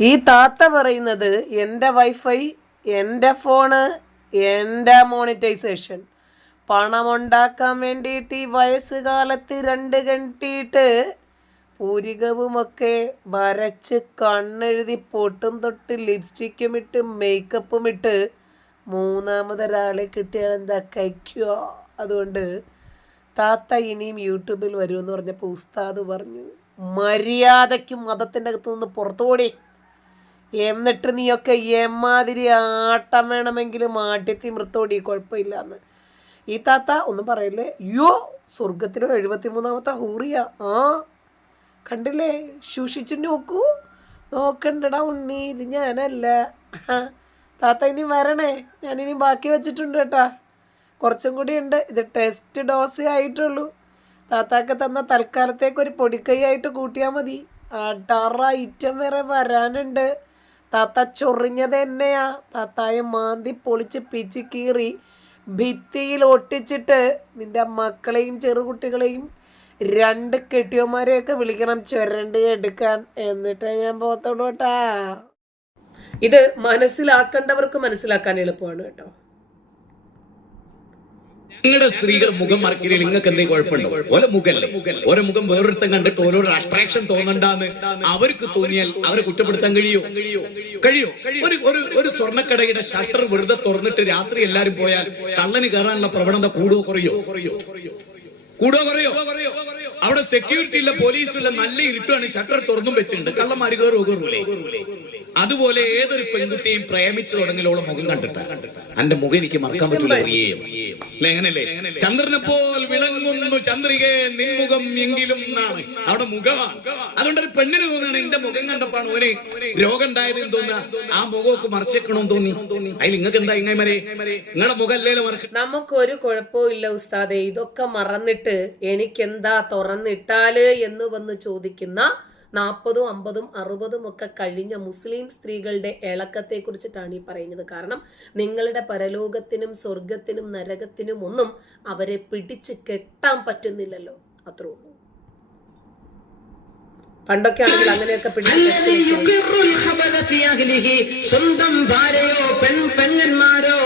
ഈ താത്ത പറയുന്നത് എന്റെ വൈഫൈ എന്റെ ഫോണ് എന്റെ മോണിറ്റൈസേഷൻ പണമുണ്ടാക്കാൻ വേണ്ടിയിട്ട് ഈ വയസ്സുകാലത്ത് രണ്ട് കണ്ടിട്ട് പൂരികവുമൊക്കെ വരച്ച് കണ്ണെഴുതി പൊട്ടും തൊട്ട് ലിപ്സ്റ്റിക്കും ഇട്ട് മേക്കപ്പും ഇട്ട് മൂന്നാമതൊരാളെ കിട്ടിയാൽ എന്താ കഴിക്കുക? അതുകൊണ്ട് താത്ത ഇനിയും യൂട്യൂബിൽ വരുമെന്ന് പറഞ്ഞപ്പോൾ ഉസ്താദ് പറഞ്ഞു മര്യാദയ്ക്കും മതത്തിന്റെ അകത്തു നിന്ന് പുറത്തുകൂടി എന്നിട്ട് നീയൊക്കെ എമാതിരി ആട്ടം വേണമെങ്കിലും ആട്ടിത്തി മൃത്തോടി കുഴപ്പമില്ല എന്ന് ഈ താത്ത ഒന്നും പറയല്ലേ? യോ സ്വർഗത്തിലെ എഴുപത്തി മൂന്നാമത്തെ ഹൂറിയ. ആ കണ്ടില്ലേ? സൂക്ഷിച്ചു നോക്കൂ. നോക്കണ്ടടാ ഉണ്ണി ഇത് ഞാനല്ല. താത്ത ഇനി വരണേ. ഞാനിനി ബാക്കി വെച്ചിട്ടുണ്ട് കേട്ടാ. കുറച്ചും കൂടി ഉണ്ട്. ഇത് ടെസ്റ്റ് ഡോസ് ആയിട്ടുള്ളൂ. താത്താക്ക് തന്ന തൽക്കാലത്തേക്ക് ഒരു പൊടിക്കൈയായിട്ട് കൂട്ടിയാൽ മതി. അടാറ ഐറ്റം വരെ വരാനുണ്ട്. താത്ത ചൊറിഞ്ഞത് തന്നെയാ താത്തായെ മാന്തി പൊളിച്ച് പിച്ച് കീറി ഭിത്തിയിൽ ഒട്ടിച്ചിട്ട് നിന്റെ മക്കളെയും ചെറുകുട്ടികളെയും രണ്ട് കെട്ടിയന്മാരെയൊക്കെ വിളിക്കണം ചുരണ്ടി എടുക്കാൻ. എന്നിട്ടേ ഞാൻ പോത്തോളൂ കേട്ടാ. ഇത് മനസ്സിലാക്കേണ്ടവർക്ക് മനസ്സിലാക്കാൻ എളുപ്പമാണ് കേട്ടോ. നിങ്ങളുടെ സ്ത്രീകൾ മുഖം മറക്കില്ല? നിങ്ങൾക്ക് എന്തെങ്കിലും കുഴപ്പമുണ്ടോ? ഓരോ മുഖല്ലേ? ഓരോ മുഖം വേറൊരുത്തം കണ്ടിട്ട് ഓരോരോ അട്രാക്ഷൻ തോന്നണ്ടാന്ന് അവർക്ക് തോന്നിയാൽ അവരെ കുറ്റപ്പെടുത്താൻ കഴിയോ? കഴിയോ? ഒരു ഒരു ഒരു സ്വർണക്കടയുടെ ഷട്ടർ വെറുതെ തുറന്നിട്ട് രാത്രി എല്ലാരും പോയാൽ കള്ളന് കയറാനുള്ള പ്രവണത കൂടുവോ കുറയോ? കൂടോ കുറയോ? അവിടെ സെക്യൂരിറ്റി ഇല്ല പോലീസും ഇല്ല നല്ല ഇരുട്ടാണ് ഷട്ടർ തുറന്നും വെച്ചിട്ടുണ്ട്. കള്ളന്മാര് കയറുമോ കയറൂലേ അതുപോലെ ഏതൊരു പെൺകുട്ടിയും പ്രേമിച്ചു തുടങ്ങലോളം മുഖം കണ്ടിട്ട് എന്റെ മുഖം എനിക്ക് മറക്കാൻ പറ്റില്ല പ്രിയേ അങ്ങനല്ലേ ചന്ദ്രനെ പോൽ വിളങ്ങുന്നു ചന്ദ്രികെ നിൻമുഖം എങ്കിലും എന്നാണ് അവിടെ മുഖമാണ് അതുകൊണ്ട് ഒരു പെണ്ണിന് തോന്നുകയാണ് എന്റെ മുഖം കണ്ടപ്പോൾ ഒരു രോഗം ഉണ്ടായതെന്ന് തോന്നുക ആ മുഖമൊക്കെ മറച്ചേക്കണമെന്ന് തോന്നി. അതിൽ നിങ്ങൾക്ക് എന്താ ഇങ്ങനെ മരേ നിങ്ങളുടെ മുഖം അല്ലേലും മറക്ക നമുക്കൊരു കുഴപ്പവും ഇല്ല ഉസ്താദെ. ഇതൊക്കെ മറന്നിട്ട് എനിക്കെന്താ തുറന്നിട്ടാൽ എന്ന് വന്ന് ചോദിക്കുന്ന നാൽപ്പതും അമ്പതും അറുപതും ഒക്കെ കഴിഞ്ഞ മുസ്ലിം സ്ത്രീകളുടെ ഇളക്കത്തെക്കുറിച്ചിട്ടാണ് ഈ പറയുന്നത്. കാരണം നിങ്ങളുടെ പരലോകത്തിനും സ്വർഗത്തിനും നരകത്തിനും ഒന്നും അവരെ പിടിച്ച് കെട്ടാൻ പറ്റുന്നില്ലല്ലോ. അത്രേ ഉള്ളൂ. പണ്ടൊക്കെ ആണെങ്കിൽ അങ്ങനെയൊക്കെ സ്വന്തം ഭാര്യയോ പെൺ പെങ്ങന്മാരോ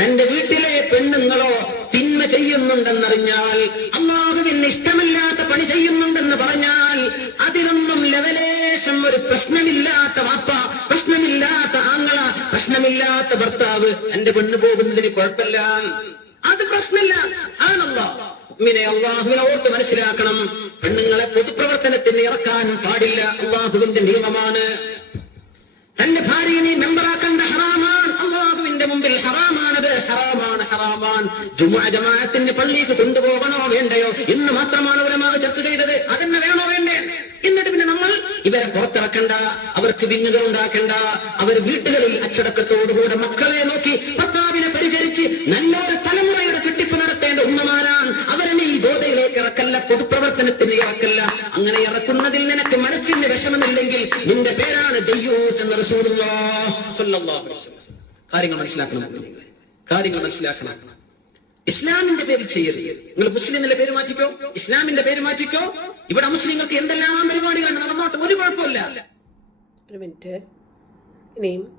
തന്റെ വീട്ടിലെ പെണ്ണുങ്ങളോ തിന്മ ചെയ്യുന്നുണ്ടെന്നറിഞ്ഞാൽ അള്ളാഹുവിന് ഇഷ്ടമില്ലാത്ത പണി ചെയ്യുന്നുണ്ടെന്ന് പറഞ്ഞാൽ അതിലൊന്നും ലവലേശം ഒരു പ്രശ്നമില്ലാത്ത വാപ്പ പ്രശ്നമില്ലാത്ത ആങ്ങള പ്രശ്നമില്ലാത്ത ഭർത്താവ് എന്റെ പെണ്ണ് പോകുന്നതിന് കുഴപ്പമില്ല. അത് പ്രശ്നമില്ല. ആണല്ലോ ഇങ്ങനെ അള്ളാഹുവിനെ ഓർത്ത് മനസ്സിലാക്കണം. പെണ്ണുങ്ങളെ പൊതുപ്രവർത്തനത്തിന് ഇറക്കാൻ പാടില്ല. അള്ളാഹുവിന്റെ നിയമമാണ്. തന്റെ ഭാര്യയെ മെമ്പറാക്കേണ്ട ഹറാമാണ്. അള്ളാഹുവിന്റെ മുമ്പിൽ ഹറാമാണത്. ഹറാമാണ് ഹറാമാൻ. ജുമാ ജമാഅത്തിന്റെ പള്ളിക്ക് കൊണ്ടുപോകണോ വേണ്ടയോ? എന്ന് മാത്രമാണ് ഉലമാവ് ചർച്ച ചെയ്തത്. അതെന്നെ വേണോ വേണ്ടേ? എന്നിട്ട് പിന്നെ നമ്മൾ ഇവരെ പുറത്തിറക്കണ്ട. അവർക്ക് വിങ്ങുകൾ ഉണ്ടാക്കണ്ട. അവർ വീട്ടുകളിൽ അച്ചടക്കത്തോടുകൂടെ മക്കളെ നോക്കി ഭർത്താവിനെ പരിചരിച്ച് നല്ലൊരു തലമുറയുടെ സൃഷ്ടിപ്പ് നടത്തേണ്ട ഉമ്മമാരാൻ അവരെ ഈ ഗോതയിലേക്ക് ഇറക്കല്ല പൊതുപ്രവർത്തനത്തിന് ഇറക്കല്ല. അങ്ങനെ ഇറക്കുന്നതിൽ നിനക്ക് മനസ്സിന്റെ വിഷമമില്ലെങ്കിൽ നിന്റെ പേരാണ് ദയ്യൂസ് എന്ന വസല്ലം. കാര്യങ്ങൾ മനസ്സിലാക്കണം. കാര്യങ്ങൾ മനസ്സിലാക്കണം. ഇസ്ലാമിന്റെ പേരിൽ ചെയ്യരുത്. നിങ്ങൾ മുസ്ലിമിന്റെ പേര് മാറ്റിക്കോ? ഇസ്ലാമിന്റെ പേര് മാറ്റിക്കോ? ഇവിടെ മുസ്ലിങ്ങൾക്ക് എന്തെല്ലാം പരിപാടികളാണ് നടന്നോട്ടെ? ഒരു കുഴപ്പമില്ല. ഒരു മിനിറ്റ്. ഇനിയും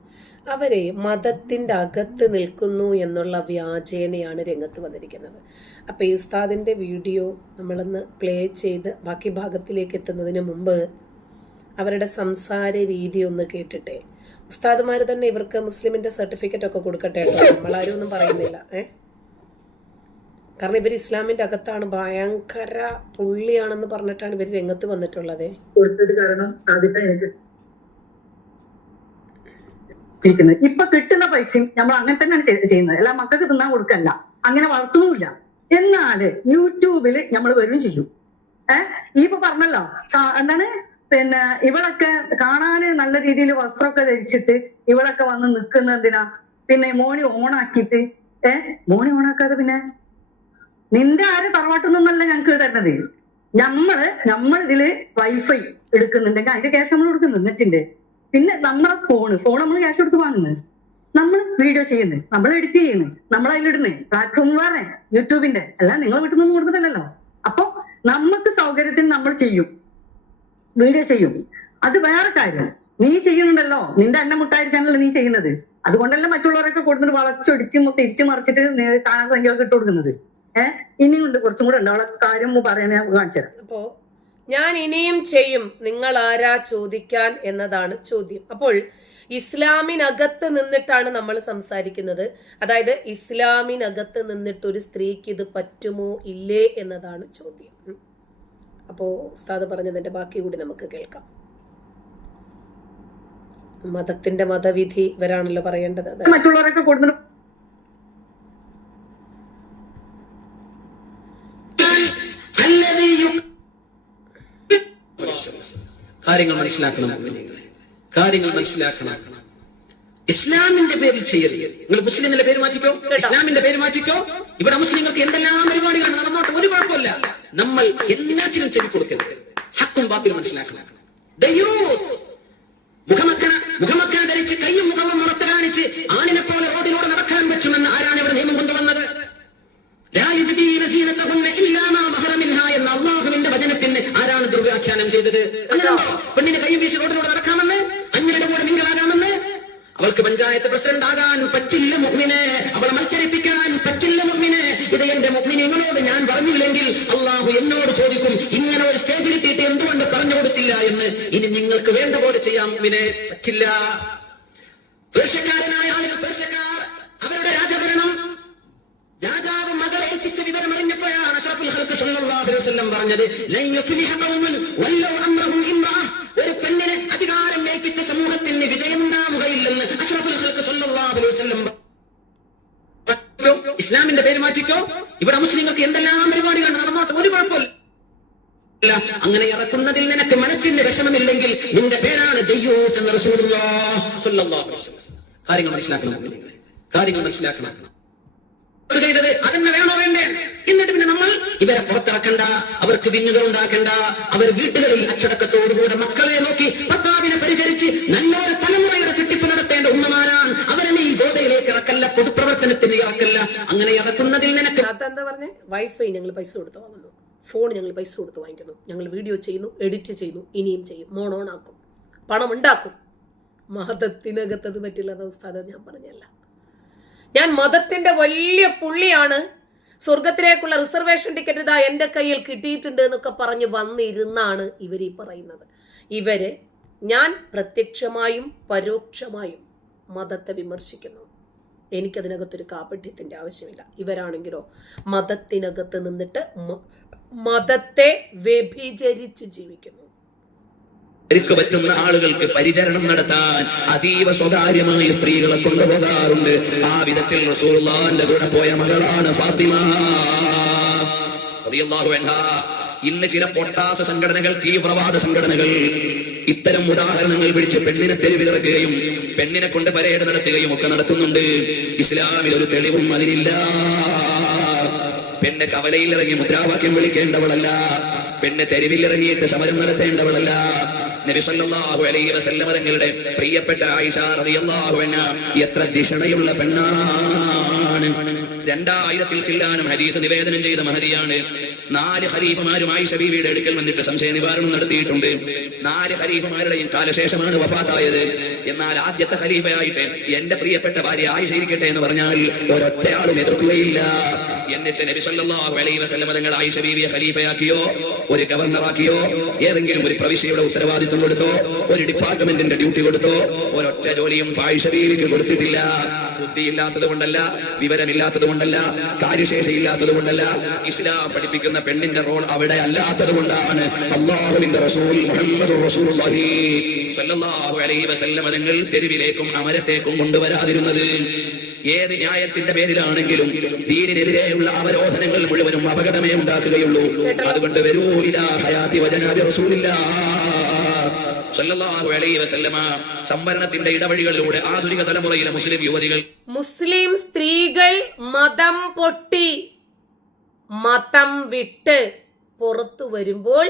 അവരെ മതത്തിന്റെ അകത്ത് നിൽക്കുന്നു എന്നുള്ള വ്യാജേനയാണ് രംഗത്ത് വന്നിരിക്കുന്നത്. അപ്പോൾ ഈ ഉസ്താദിന്റെ വീഡിയോ നമ്മളൊന്ന് പ്ലേ ചെയ്ത് ബാക്കി ഭാഗത്തിലേക്ക് എത്തുന്നതിന് മുമ്പ് അവരുടെ സംസാര രീതി ഒന്ന് കേട്ടിട്ടെ. ഉസ്താദുമാർ തന്നെ ഇവർക്ക് മുസ്ലിമിന്റെ സർട്ടിഫിക്കറ്റ് ഒക്കെ കൊടുക്കട്ടെ കേട്ടോ. നമ്മളാരും ഒന്നും പറയുന്നില്ല. ഏ? കാരണം ഇവർ ഇസ്ലാമിന്റെ അകത്താണ് ഭയങ്കര പുള്ളിയാണെന്ന് പറഞ്ഞിട്ടാണ് ഇവർ രംഗത്ത് വന്നിട്ടുള്ളത്. ഇപ്പൊ കിട്ടുന്ന പൈസയും നമ്മൾ അങ്ങനെ തന്നെയാണ് ചെയ്യുന്നത്. എല്ലാ മക്കൾക്ക് തിന്നാൻ കൊടുക്കല്ല. അങ്ങനെ വളർത്തുന്നുമില്ല. എന്നാൽ യൂട്യൂബിൽ നമ്മൾ വരും ചെയ്യും. ഏഹ് ഈ ഇപ്പൊ പറഞ്ഞല്ലോ എന്താണ്? പിന്നെ ഇവളൊക്കെ കാണാന് നല്ല രീതിയിൽ വസ്ത്രമൊക്കെ ധരിച്ചിട്ട് ഇവളൊക്കെ വന്ന് നിൽക്കുന്ന എന്തിനാ? പിന്നെ മോണി ഓണാക്കിയിട്ട് ഏ? മോണി ഓണാക്കാതെ പിന്നെ നിന്റെ ആര് തറവാട്ടൊന്നല്ല ഞങ്ങൾക്ക് തരുന്നത്. നമ്മൾ നമ്മൾ ഇതിൽ വൈഫൈ എടുക്കുന്നുണ്ടെങ്കിൽ അതിന്റെ ക്യാഷ് നമ്മൾ കൊടുക്കുന്നു നെറ്റിന്റെ പിന്നെ നമ്മളെ ഫോണ് ഫോൺ നമ്മൾ ക്യാഷ് കൊടുത്ത് വാങ്ങുന്നത് നമ്മൾ വീഡിയോ ചെയ്യുന്നത് നമ്മൾ എഡിറ്റ് ചെയ്യുന്നത് നമ്മൾ അതിലിടുന്നേ പ്ലാറ്റ്ഫോം വേറെ യൂട്യൂബിന്റെ. അല്ല നിങ്ങൾ വീട്ടിൽ നിന്ന് കൊടുക്കുന്നില്ലല്ലോ അപ്പൊ നമുക്ക് സൗകര്യത്തിന് നമ്മൾ ചെയ്യും. വീഡിയോ ചെയ്യും. അത് വേറെ കാര്യം. നീ ചെയ്യുന്നുണ്ടല്ലോ. നിന്റെ അന്നം മുട്ടായിരിക്കാനല്ലോ നീ ചെയ്യുന്നത്. അതുകൊണ്ടല്ല മറ്റുള്ളവരൊക്കെ കൊടുത്തിട്ട് വളച്ചൊടിച്ച് തിരിച്ചു മറിച്ചിട്ട് കാണാൻ സംഖ്യകളൊക്കെ ഇട്ട് കൊടുക്കുന്നത്. ഏഹ് ഇനിയുണ്ട്. കുറച്ചും കൂടെ ഉണ്ട്. അവളെ കാര്യം പറയണേ കാണിച്ചു തരാം. അപ്പോ ഞാൻ ഇനിയും ചെയ്യും. നിങ്ങൾ ആരാ ചോദിക്കാൻ എന്നതാണ് ചോദ്യം. അപ്പോൾ ഇസ്ലാമിനകത്ത് നിന്നിട്ടാണ് നമ്മൾ സംസാരിക്കുന്നത്. അതായത് ഇസ്ലാമിനകത്ത് നിന്നിട്ട് ഒരു സ്ത്രീക്ക് ഇത് പറ്റുമോ ഇല്ലേ എന്നതാണ് ചോദ്യം. അപ്പോൾ ഉസ്താദ് പറഞ്ഞതിന്റെ ബാക്കി കൂടി നമുക്ക് കേൾക്കാം. മതത്തിന്റെ മതവിധി ഇവരാണല്ലോ പറയേണ്ടത് മറ്റുള്ളവരൊക്കെ കൊടുക്കുന്ന കാര്യങ്ങൾ മനസ്സിലാക്കണം. കാര്യങ്ങൾ മനസ്സിലാക്കണം. ഇസ്ലാമിന്റെ പേരിൽ ചെയ്യരുത്. നിങ്ങൾ മുസ്ലിമിന്റെ പേര് മാറ്റിക്കോ? ഇസ്ലാമിന്റെ പേര് മാറ്റിക്കോ? ഇവിടെ മുസ്ലിങ്ങൾക്ക് എന്തെല്ലാം പരിപാടികളാണ് നടന്നോട്ടെ? ഒരു കുഴപ്പമില്ല. നമ്മൾ എല്ലാറ്റിനും ചെവി കൊടുക്കരുത്. ഹക്കും ബാത്തിലും മനസ്സിലാക്കണം. മുഖമക്കന മുഖമക്കന ധരിച്ച് കയ്യും മുഖവും മുറത്ത് കാണിച്ച് ആണിനെ പോലെ റോഡിലൂടെ നടക്കാൻ പറ്റുമെന്ന് ആരാണ് ഇവിടെ നിയമം കൊണ്ടുവന്നത്? എന്ന അള്ളാഹുവിന്റെ വചനത്തിന് ആരാണ് ദുർവ്യാഖ്യാനം ചെയ്തത്? പെണ്ണിനെ കൈയും വീശി റോഡിലൂടെ നടക്കാമെന്ന്? അവൾക്ക് പഞ്ചായത്ത് പ്രസിഡന്റ് ആകാൻ പറ്റില്ല മുഗ്മിനെ. അവളെ മത്സരിപ്പിക്കാൻ പറ്റില്ല മുഗ്മിനെ. ഇത് എന്റെ മുഗ്മിനിങ്ങളോട് ഞാൻ പറഞ്ഞില്ലെങ്കിൽ അള്ളാഹു എന്നോട് ചോദിക്കും ഇങ്ങനെ ഒരു സ്റ്റേജിലെത്തിയിട്ട് എന്തുകൊണ്ട് പറഞ്ഞു കൊടുത്തില്ല എന്ന്. ഇനി നിങ്ങൾക്ക് വേണ്ട പോലെ ചെയ്യാം മുഗ്മിനെ. പറ്റില്ല. പേർഷ്യക്കാരനായ ആളുകൾ പേർഷ്യക്കാർ അവരുടെ രാജഭരണം രാജാവ് മകളെ ഏൽപ്പിച്ച വിവരം അറിഞ്ഞപ്പോഴാണ് അഷറഫുൽ ഹൽക്ക് സല്ലല്ലാഹു അലൈഹി വസല്ലം പറഞ്ഞത് വല്ലൗ ഒരു പെണ്ണിനെ അധികാരം ഏൽപ്പിച്ച സമൂഹത്തിന് വിജയമുണ്ടാവുകയില്ലെന്ന് ഇസ്ലാമിന്റെ പേര് മാറ്റിക്കോ? ഇവിടെ മുസ്ലിങ്ങൾക്ക് എന്തെല്ലാം പരിപാടികൾ നടന്നോട്ടെ? ഒരു കുഴപ്പമില്ല. അങ്ങനെ ഇറക്കുന്നതിൽ നിനക്ക് മനസ്സിന്റെ വിഷമമില്ലെങ്കിൽ നിന്റെ പേരാണ് ദയ്യൂസ് എന്ന്. കാര്യങ്ങൾ മനസ്സിലാക്കണം കാര്യങ്ങൾ മനസ്സിലാക്കണം. ചെയ്തത് അതെന്നെ വേണോ വേണ്ടേ? എന്നിട്ട് പിന്നെ നമ്മൾ ഇവരെ പുറത്താക്കണ്ട അവർക്ക് വിഞ്ഞുകൾ ഉണ്ടാക്കണ്ട അവർ വീട്ടുകളിൽ അച്ചടക്കത്തോടുകൂടെ മക്കളെ നോക്കി ഭർത്താവിനെ പരിചരിച്ച് നല്ലൊരു തലമുറയുടെ സൃഷ്ടിപ്പ് നടത്തേണ്ട ഉമ്മമാരാണ് അവരെ നീ ഗോതയിലേക്ക് ഇറക്കല്ല ഇറക്കല്ല അങ്ങനെ ഇറക്കുന്നതിൽ നിനക്ക് എന്താ പറഞ്ഞേ? വൈഫൈ ഞങ്ങൾ പൈസ കൊടുത്ത് വാങ്ങുന്നു. ഫോൺ ഞങ്ങൾ പൈസ കൊടുത്ത് വാങ്ങിക്കുന്നു. ഞങ്ങൾ വീഡിയോ ചെയ്യുന്നു എഡിറ്റ് ചെയ്യുന്നു ഇനിയും ചെയ്യും. മോൺ ഓൺ ആക്കും. പണം ഉണ്ടാക്കും. മതത്തിനകത്ത് അത് പറ്റില്ല അവസ്ഥ അത് ഞാൻ പറഞ്ഞല്ല ഞാൻ മതത്തിന്റെ വലിയ പുള്ളിയാണ്. സ്വർഗത്തിലേക്കുള്ള റിസർവേഷൻ ടിക്കറ്റ് ഇതാ എന്റെ കയ്യിൽ കിട്ടിയിട്ടുണ്ട് എന്നൊക്കെ പറഞ്ഞ് വന്നിരുന്നാണ് ഇവർ ഈ പറയുന്നത്. ഇവർ ഞാൻ പ്രത്യക്ഷമായും പരോക്ഷമായും മതത്തെ വിമർശിക്കുന്നു. എനിക്കതിനകത്തൊരു കാപഠ്യത്തിന്റെ ആവശ്യമില്ല. ഇവരാണെങ്കിലോ മതത്തിനകത്ത് നിന്നിട്ട് മതത്തെ വ്യഭിചരിച്ച് ജീവിക്കുന്നു. അവർക്ക് പറ്റുന്ന ആളുകൾക്ക് പരിചരണം നടത്താൻ അതീവ സ്വകാര്യമായി സ്ത്രീകളെ കൊണ്ടുപോകാറുണ്ട്. ആ വിധത്തിൽ റസൂലുള്ളാഹിന്റെ കൂടെ പോയ മകളാണ് ഫാത്തിമ. ഇന്ന് ചില പൊട്ടാസ സംഘടനകൾ തീവ്രവാദ സംഘടനകൾ ഇത്തരം ഉദാഹരണങ്ങൾ പിടിച്ച് പെണ്ണിനെ തെരുവിലിറക്കുകയും പെണ്ണിനെ കൊണ്ട് പരേഡ് നടത്തുകയും ഒക്കെ നടത്തുന്നുണ്ട്. ഇസ്ലാമിൽ ഒരു തെളിവും അതിനില്ല. പെണ്ണ് കവലയിൽ ഇറങ്ങി മുദ്രാവാക്യം വിളിക്കേണ്ടവളല്ല. പെണ്ണ് തെരുവിൽ ഇറങ്ങിയിട്ട് സമരം നടത്തേണ്ടവളല്ല. നബി സല്ലല്ലാഹു അലൈഹി വസല്ലമ തങ്ങളുടെ പ്രിയപ്പെട്ട ആയിഷ റളിയല്ലാഹു എത്ര ദിഷണയുള്ള പെണ്ണാണ്. രണ്ടായിരത്തിൽ ചില്ലാനും ഹദീസ് നിവേദനം ചെയ്ത മഹതിയാണ് നാല് ഖലീഫമാരും ഷബീബിയുടെ അടുക്കൽ വന്നിട്ട് സംശയ നിവാരണം നടത്തിയിട്ടുണ്ട്. നാല് ഖലീഫമാരുടെയും കാലശേഷമാണ് വഫാത്തായത്. എന്നാൽ ആദ്യത്തെ ഹരീഫയായിട്ട് എന്റെ പ്രിയപ്പെട്ട ഭാര്യ ആയിഷ ഇരിക്കട്ടെ എന്ന് പറഞ്ഞാൽ ഒരൊറ്റയാളും എതിർക്കുകയില്ല. എന്നിട്ട് നബി സല്ലല്ലാഹു അലൈഹി തങ്ങൾ ആയിഷ ബീവിയെ ഖലീഫയാക്കിയോ ഒരു ഗവർണറാക്കിയോ ഏതെങ്കിലും ഒരു പ്രവിശ്യയുടെ ഉത്തരവാദിത്വം കൊടുത്തോ ഒരു ഡിപ്പാർട്ട്മെന്റിന്റെ ഡ്യൂട്ടി കൊടുത്തോ ഒരൊറ്റ ജോലിയും ആയിഷ കൊടുത്തിട്ടില്ല. ബുദ്ധിയില്ലാത്തത് കൊണ്ടല്ല വിവരമില്ലാത്തത് കൊണ്ടല്ല കാര്യശേഷിയില്ലാത്തത് കൊണ്ടല്ല ഇസ്ലാം പഠിപ്പിക്കുന്ന പെണ്ണിന്റെ റോൾ അവിടെ അല്ലാത്തത് കൊണ്ടാണ് അള്ളാഹുവിന്റെ റസൂൽ മുഹമ്മദ് അലൈഹി വസല്ലം തെരുവിലേക്കും അമരത്തേക്കും കൊണ്ടുവരാതിരുന്നത്. ഏത് ന്യായത്തിന്റെ പേരിലാണെങ്കിലും ദീനിനെതിരെയുള്ള അവരോധനങ്ങൾ മുഴുവനും അപകടമേ ഉണ്ടാക്കുകയുള്ളൂ. അതുകൊണ്ട് വരൂ ഹയാതി സംവരണത്തിന്റെ ഇടവഴികളിലൂടെ ആധുനിക തലമുറയിലെ മുസ്ലിം യുവതികൾ മുസ്ലിം സ്ത്രീകൾ മതം പൊട്ടി. മതം വിട്ട് പുറത്തു വരുമ്പോൾ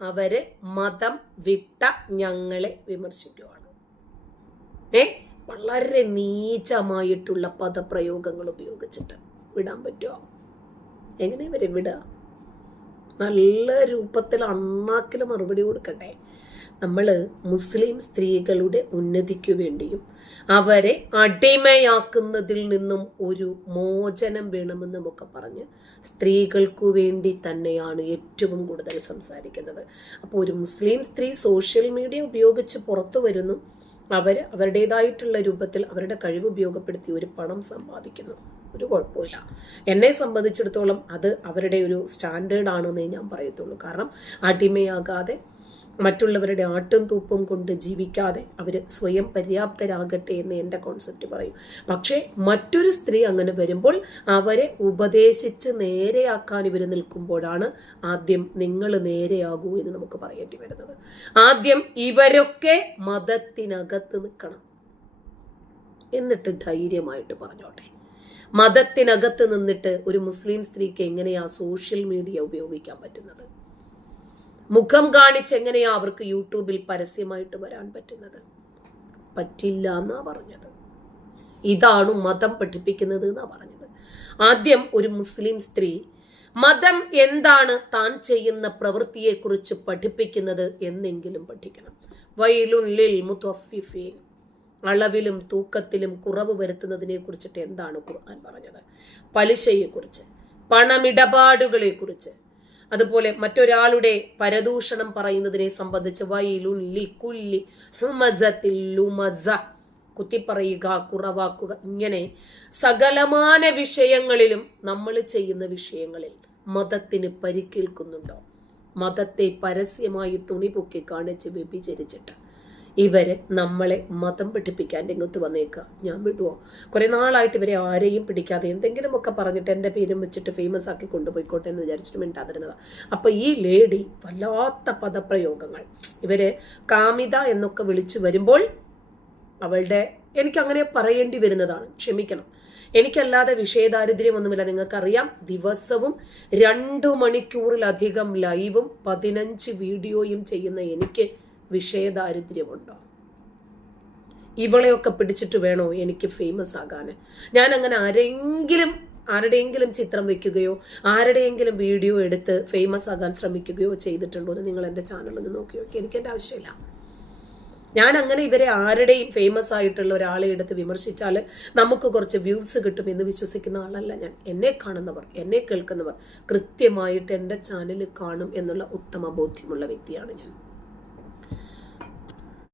അവർ മതം വിട്ട ഞങ്ങളെ വിമർശിക്കുവാണ്. ഏ? വളരെ നീചമായിട്ടുള്ള പദപ്രയോഗങ്ങൾ ഉപയോഗിച്ചിട്ട് വിടാൻ പറ്റുമോ എങ്ങനെ ഇവരെ വിടുക നല്ല രൂപത്തിൽ അണ്ണാക്കിൽ മറുപടി കൊടുക്കട്ടെ നമ്മൾ മുസ്ലിം സ്ത്രീകളുടെ ഉന്നതിക്കു വേണ്ടിയും അവരെ അടിമയാക്കുന്നതിൽ നിന്നും ഒരു മോചനം വേണമെന്നുമൊക്കെ പറഞ്ഞ് സ്ത്രീകൾക്കു വേണ്ടി തന്നെയാണ് ഏറ്റവും കൂടുതൽ സംസാരിക്കുന്നത്. അപ്പോൾ ഒരു മുസ്ലിം സ്ത്രീ സോഷ്യൽ മീഡിയ ഉപയോഗിച്ച് പുറത്തു വരുന്നു. അവർ അവരുടേതായിട്ടുള്ള രൂപത്തിൽ അവരുടെ കഴിവ് ഉപയോഗപ്പെടുത്തി ഒരു പണം സമ്പാദിക്കുന്നു. ഒരു കുഴപ്പമില്ല. എന്നെ സംബന്ധിച്ചിടത്തോളം അത് അവരുടെ ഒരു സ്റ്റാൻഡേർഡ് ആണെന്നേ ഞാൻ പറയത്തുള്ളൂ. കാരണം അടിമയാകാതെ മറ്റുള്ളവരുടെ ആട്ടും തൂപ്പും കൊണ്ട് ജീവിക്കാതെ അവർ സ്വയം പര്യാപ്തരാകട്ടെ എന്ന് എന്റെ കോൺസെപ്റ്റ് പറയും. പക്ഷേ മറ്റൊരു സ്ത്രീ അങ്ങനെ വരുമ്പോൾ അവരെ ഉപദേശിച്ച് നേരെയാക്കാൻ ഇവർ നിൽക്കുമ്പോഴാണ് ആദ്യം നിങ്ങൾ നേരെയാകൂ എന്ന് നമുക്ക് പറയേണ്ടി വരുന്നത്. ആദ്യം ഇവരൊക്കെ മതത്തിനകത്ത് നിൽക്കണം. എന്നിട്ട് ധൈര്യമായിട്ട് പറഞ്ഞോട്ടെ. മതത്തിനകത്ത് നിന്നിട്ട് ഒരു മുസ്ലിം സ്ത്രീക്ക് എങ്ങനെയാ സോഷ്യൽ മീഡിയ ഉപയോഗിക്കാൻ പറ്റുന്നത്? മുഖം കാണിച്ച് എങ്ങനെയാ അവർക്ക് യൂട്യൂബിൽ പരസ്യമായിട്ട് വരാൻ പറ്റുന്നത്? പറ്റില്ല എന്നാ പറഞ്ഞത്. ഇതാണ് മതം പഠിപ്പിക്കുന്നത് എന്നാ പറഞ്ഞത്. ആദ്യം ഒരു മുസ്ലിം സ്ത്രീ മതം എന്താണ് താൻ ചെയ്യുന്ന പ്രവൃത്തിയെക്കുറിച്ച് പഠിപ്പിക്കുന്നത് എന്നെങ്കിലും പഠിക്കണം. വയലുള്ളിൽ മുത്തഫിഫീൻ അളവിലും തൂക്കത്തിലും കുറവ് വരുത്തുന്നതിനെ കുറിച്ചിട്ട് എന്താണ് ഖുർആൻ പറഞ്ഞത്? പലിശയെക്കുറിച്ച് പണമിടപാടുകളെക്കുറിച്ച് അതുപോലെ മറ്റൊരാളുടെ പരദൂഷണം പറയുന്നതിനെ സംബന്ധിച്ച് വൈലുൻ ലി കുല്ലി ഹുമസത്തിൽ കുത്തിപ്പറയുക കുറവാക്കുക ഇങ്ങനെ സകലമാന വിഷയങ്ങളിലും നമ്മൾ ചെയ്യുന്ന വിഷയങ്ങളിൽ മതത്തിന് പരിക്കേൽക്കുന്നുണ്ടോ? മതത്തെ പരസ്യമായി തുണി പൊക്കി കാണിച്ച് വ്യഭിചരിച്ചിട്ട്. ഇവർ നമ്മളെ മതം പഠിപ്പിക്കാൻ രംഗത്ത് വന്നേക്കുക ഞാൻ വിടുവോ? കുറേ നാളായിട്ട് ഇവരെ ആരെയും പിടിക്കാതെ എന്തെങ്കിലുമൊക്കെ പറഞ്ഞിട്ട് എന്റെ പേരും വെച്ചിട്ട് ഫേമസ് ആക്കി കൊണ്ടുപോയിക്കോട്ടെ എന്ന് വിചാരിച്ചിട്ട് മിണ്ടാതിരുന്നതാണ് അപ്പോൾ ഈ ലേഡി വല്ലാത്ത പദപ്രയോഗങ്ങൾ. ഇവരെ കാമിത എന്നൊക്കെ വിളിച്ചു വരുമ്പോൾ അവളുടെ എനിക്ക് അങ്ങനെ പറയേണ്ടി വരുന്നതാണ്. ക്ഷമിക്കണം. എനിക്കല്ലാതെ വിഷയദാരിദ്ര്യമൊന്നുമില്ല നിങ്ങൾക്കറിയാം ദിവസവും രണ്ടു മണിക്കൂറിലധികം ലൈവും പതിനഞ്ച് വീഡിയോയും ചെയ്യുന്ന എനിക്ക് വിഷയദാരിദ്ര്യമുണ്ടോ? ഇവളെയൊക്കെ പിടിച്ചിട്ട് വേണോ എനിക്ക് ഫേമസ് ആകാൻ ഞാൻ അങ്ങനെ ആരെങ്കിലും ആരുടെയെങ്കിലും ചിത്രം വെക്കുകയോ ആരുടെയെങ്കിലും വീഡിയോ എടുത്ത് ഫേമസ് ആകാൻ ശ്രമിക്കുകയോ ചെയ്തിട്ടുണ്ടോ എന്ന് നിങ്ങൾ എന്റെ ചാനലൊന്ന് നോക്കി നോക്കി. എനിക്ക് എന്റെ ആവശ്യമില്ല. ഞാൻ അങ്ങനെ ഇവരെ ആരുടെയും ഫേമസ് ആയിട്ടുള്ള ഒരാളെ എടുത്ത് വിമർശിച്ചാൽ നമുക്ക് കുറച്ച് വ്യൂസ് കിട്ടും എന്ന് വിശ്വസിക്കുന്ന ആളല്ല ഞാൻ. എന്നെ കാണുന്നവർ എന്നെ കേൾക്കുന്നവർ കൃത്യമായിട്ട് എന്റെ ചാനൽ കാണും എന്നുള്ള ഉത്തമ ബോധ്യമുള്ള വ്യക്തിയാണ് ഞാൻ.